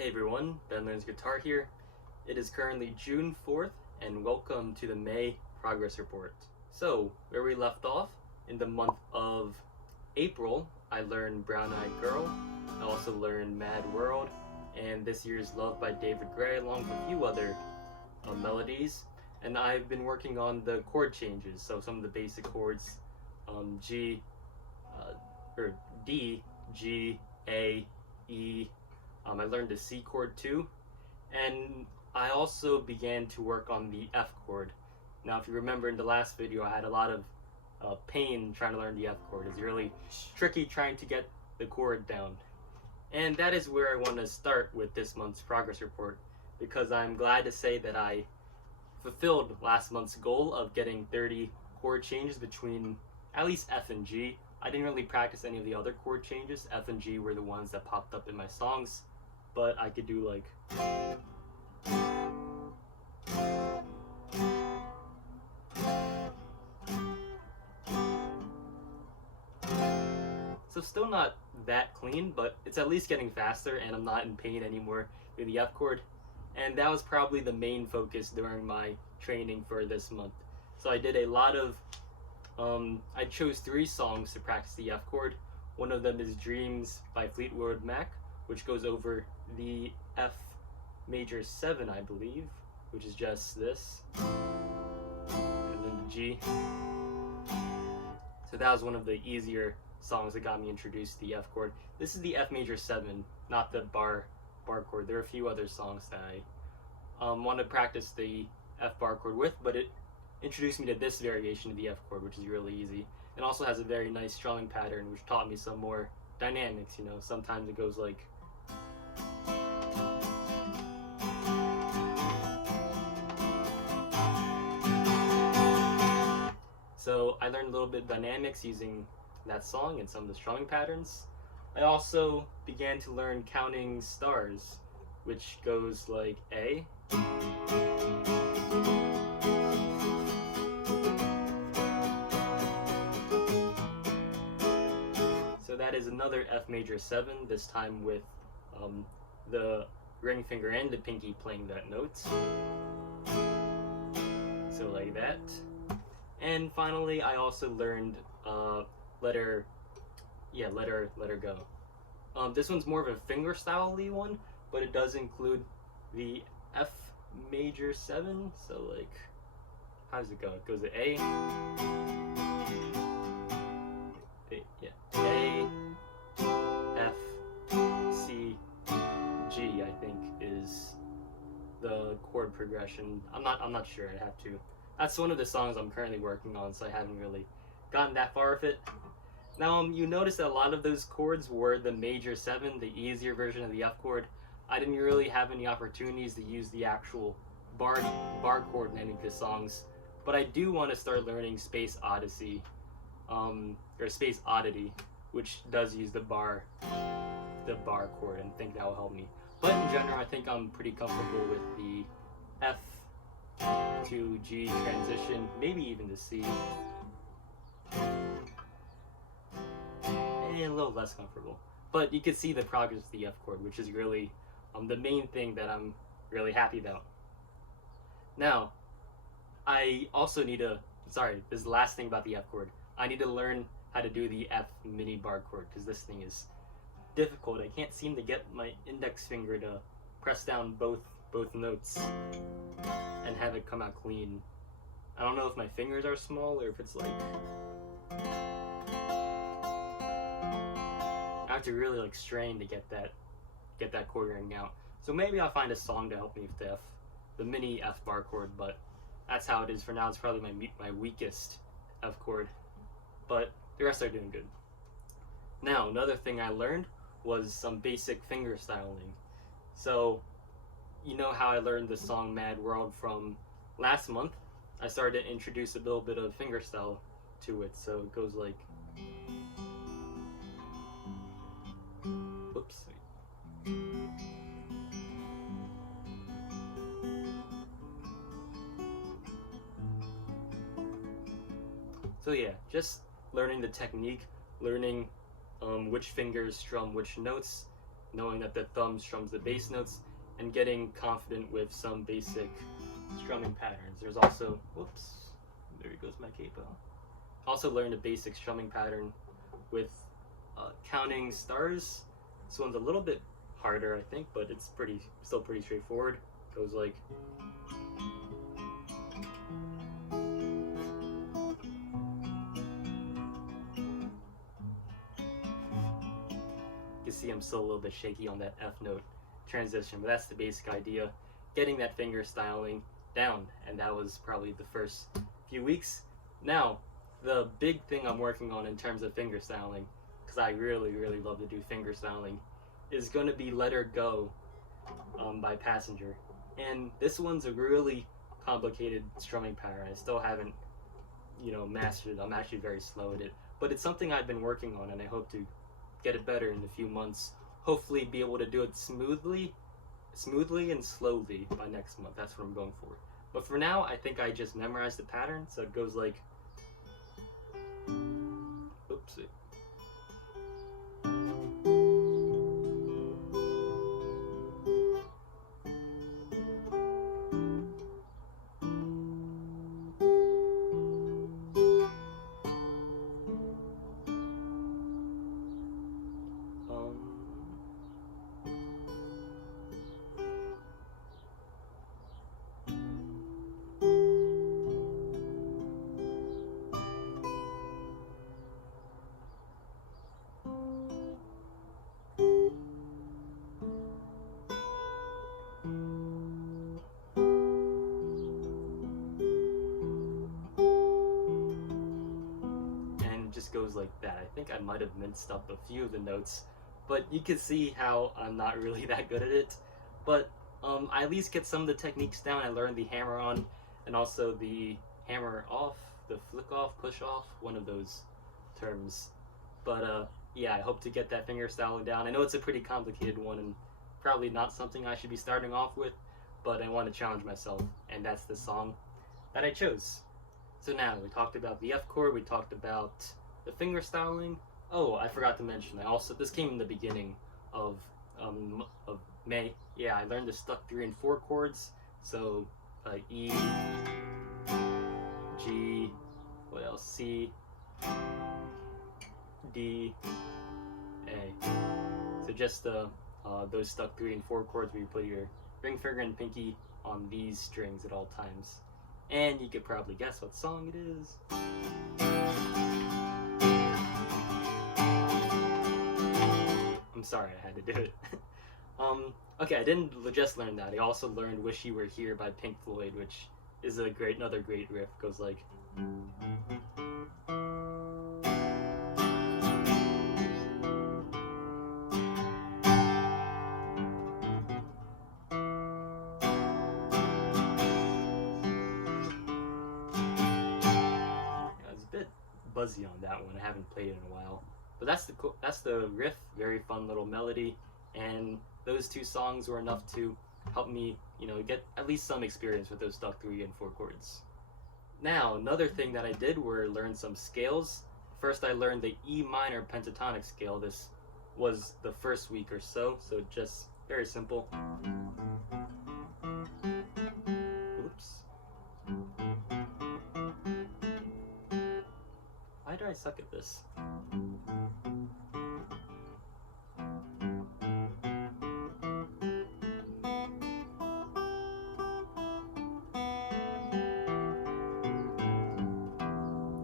Hey everyone, Ben Learns Guitar here. It is currently June 4th and welcome to the May Progress Report. So, where we left off, in the month of April, I learned Brown Eyed Girl. I also learned Mad World and this year's Love by David Gray, along with a few other melodies. And I've been working on the chord changes, so some of the basic chords, G, or D, G, A, E. I learned the C chord too, and I also began to work on the F chord. Now, if you remember in the last video, I had a lot of pain trying to learn the F chord. It's really tricky trying to get the chord down. And that is where I want to start with this month's progress report, because I'm glad to say that I fulfilled last month's goal of getting 30 chord changes between at least F and G. I didn't really practice any of the other chord changes. F and G were the ones that popped up in my songs, but I could do like so still not that clean, but it's at least getting faster and I'm not in pain anymore with the F chord. And that was probably the main focus during my training for this month. So I did a lot of I chose 3 songs to practice the F chord. One of them is Dreams by Fleetwood Mac, which goes over the F major 7, I believe, which is just this, and then the G. So that was one of the easier songs that got me introduced to the F chord. This is the F major 7, not the bar chord. There are a few other songs that I want to practice the F bar chord with, but it introduced me to this variation of the F chord, which is really easy. It also has a very nice strumming pattern, which taught me some more dynamics. You know, sometimes it goes like so I learned a little bit of dynamics using that song and some of the strumming patterns. I also began to learn counting stars, which goes like A, so that is another F major 7, this time with the ring finger and the pinky playing that note. So like that. And finally, I also learned Let Her Go. This one's more of a fingerstyle-y one, but it does include the F major 7. So like, how does it go? It goes to A, A, F, C, G. I think is the chord progression. I'm not sure. I have to. That's one of the songs I'm currently working on, so I haven't really gotten that far with it. Now, you notice that a lot of those chords were the major 7, the easier version of the F chord. I didn't really have any opportunities to use the actual bar chord in any of the songs, but I do want to start learning Space Odyssey, or Space Oddity, which does use the bar chord, and I think that will help me. But in general, I think I'm pretty comfortable with the F to G transition, maybe even the C. And a little less comfortable. But you can see the progress of the F chord, which is really the main thing that I'm really happy about. Now, I also need to, this is the last thing about the F chord. I need to learn how to do the F mini bar chord, because this thing is difficult. I can't seem to get my index finger to press down both notes and have it come out clean. I don't know if my fingers are small or if it's like I have to really like strain to get that chord ring out. So maybe I'll find a song to help me with the mini F bar chord, but that's how it is for now. It's probably my weakest F chord, but the rest are doing good. Now, another thing I learned was some basic finger styling. So, you know how I learned the song Mad World from last month? I started to introduce a little bit of fingerstyle to it, so it goes like, oops. So yeah, just learning the technique, learning which fingers strum which notes, knowing that the thumb strums the bass notes, and getting confident with some basic strumming patterns. There's also, whoops, there goes my capo. Also learned a basic strumming pattern with counting stars. This one's a little bit harder, I think, but it's still pretty straightforward. Goes like, you can see I'm still a little bit shaky on that F note transition, but that's the basic idea, getting that finger styling down, and that was probably the first few weeks. Now, the big thing I'm working on in terms of finger styling, because I really love to do finger styling, is going to be Let Her Go by Passenger. And this one's a really complicated strumming pattern. I still haven't, mastered it. I'm actually very slow at it, but it's something I've been working on, and I hope to get it better in a few months. Hopefully be able to do it smoothly and slowly by next month. That's what I'm going for. But for now, I think I just memorized the pattern, so it goes like, oopsie. Just goes like that. I think I might have minced up a few of the notes, but you can see how I'm not really that good at it. But I at least get some of the techniques down. I learned the hammer on and also the hammer off, the flick off, push off, one of those terms. But yeah, I hope to get that finger styling down. I know it's a pretty complicated one and probably not something I should be starting off with, but I want to challenge myself, and that's the song that I chose. So now we talked about the F chord, we talked about the finger styling. Oh, I forgot to mention, this came in the beginning of May. Yeah, I learned the stuck 3 and 4 chords. So E, G, what else? C, D, A. So just those stuck 3 and 4 chords where you put your ring finger and pinky on these strings at all times. And you could probably guess what song it is. I'm sorry I had to do it. Okay, I didn't just learn that. I also learned Wish You Were Here by Pink Floyd, which is another great riff. It goes like... buzzy on that one. I haven't played it in a while, but that's the riff. Very fun little melody, and those two songs were enough to help me, get at least some experience with those stuck 3 and 4 chords. Now, another thing that I did were learn some scales. First, I learned the E minor pentatonic scale. This was the first week or so just very simple. Oops. Why do I suck at this?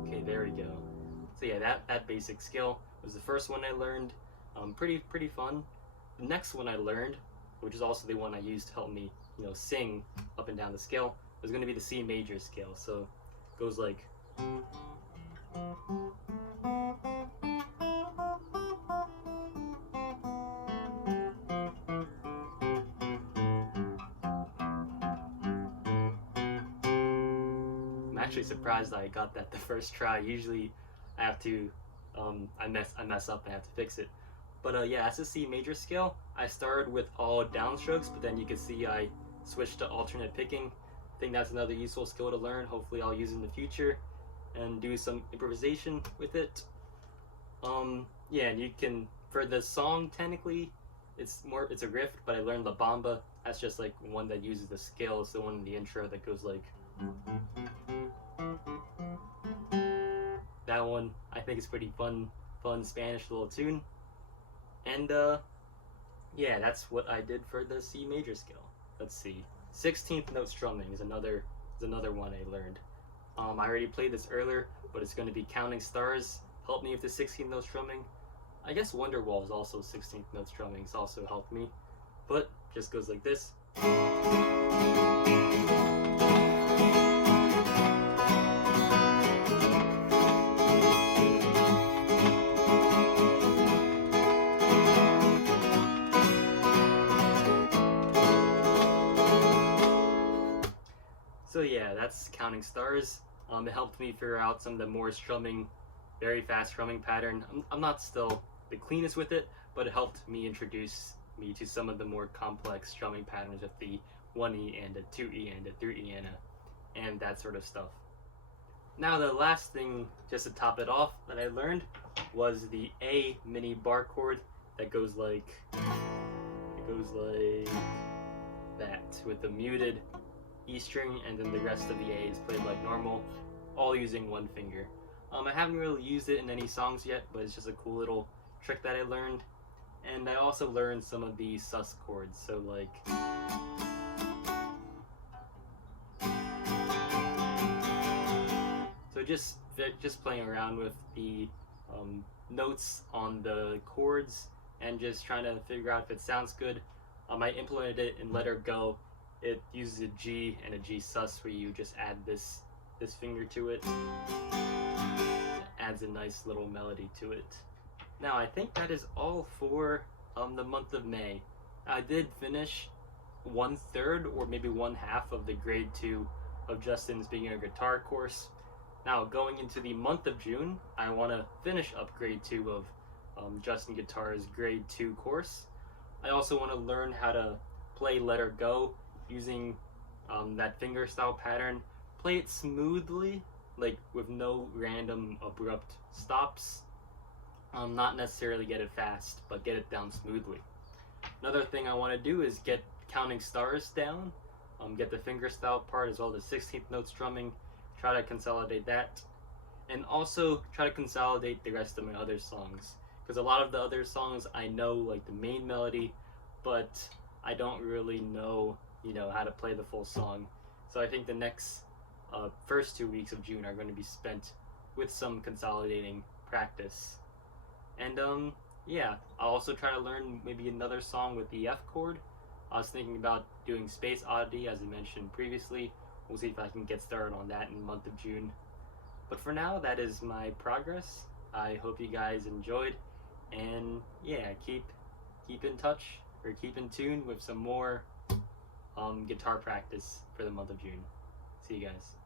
Okay, there we go. So yeah, that basic scale was the first one I learned. Pretty fun. The next one I learned, which is also the one I used to help me, sing up and down the scale, was going to be the C major scale. So it goes like... I'm actually surprised I got that the first try. Usually I have to, I mess up and I have to fix it. But yeah, that's the C major scale. I started with all downstrokes, but then you can see I switched to alternate picking. I think that's another useful skill to learn. Hopefully I'll use it in the future and do some improvisation with it. Yeah, and you can, for the song, technically, it's a riff, but I learned La Bamba. That's just like one that uses the scale. It's the one in the intro that goes like that one. I think it's pretty fun Spanish little tune. And yeah, that's what I did for the C major scale. Let's see. 16th note strumming is another one I learned. I already played this earlier, but it's going to be Counting Stars. Helped me with the 16th note strumming. I guess Wonderwall is also 16th note strumming. It's also helped me, but just goes like this. So yeah, that's Counting Stars. It helped me figure out some of the more strumming, very fast strumming pattern. I'm not still the cleanest with it, but it helped me introduce me to some of the more complex strumming patterns with the 1E and a 2E and a 3E and that sort of stuff. Now the last thing, just to top it off, that I learned was the A mini bar chord that goes like that, with the muted E string, and then the rest of the A is played like normal, all using one finger. I haven't really used it in any songs yet, but it's just a cool little trick that I learned. And I also learned some of the sus chords, so like just playing around with the notes on the chords and just trying to figure out if it sounds good. I implemented it in Let Her Go. It uses a G and a G sus where you just add this finger to it. It adds a nice little melody to it. Now I think that is all for the month of May. I did finish 1/3 or maybe 1/2 of the grade 2 of Justin's beginner guitar course. Now going into the month of June, I want to finish up grade 2 of JustinGuitar's grade 2 course. I also want to learn how to play Let Her Go using that fingerstyle pattern. Play it smoothly, like with no random abrupt stops. Not necessarily get it fast, but get it down smoothly. Another thing I want to do is get Counting Stars down, get the fingerstyle part as well as the 16th note strumming, try to consolidate that, and also try to consolidate the rest of my other songs. Because a lot of the other songs I know like the main melody, but I don't really know, how to play the full song. So I think the next first 2 weeks of June are going to be spent with some consolidating practice. And yeah, I'll also try to learn maybe another song with the F chord. I was thinking about doing Space Oddity, as I mentioned previously. We'll see if I can get started on that in the month of June. But for now, that is my progress. I hope you guys enjoyed, and yeah, keep in touch, or keep in tune with some more guitar practice for the month of June. See you guys.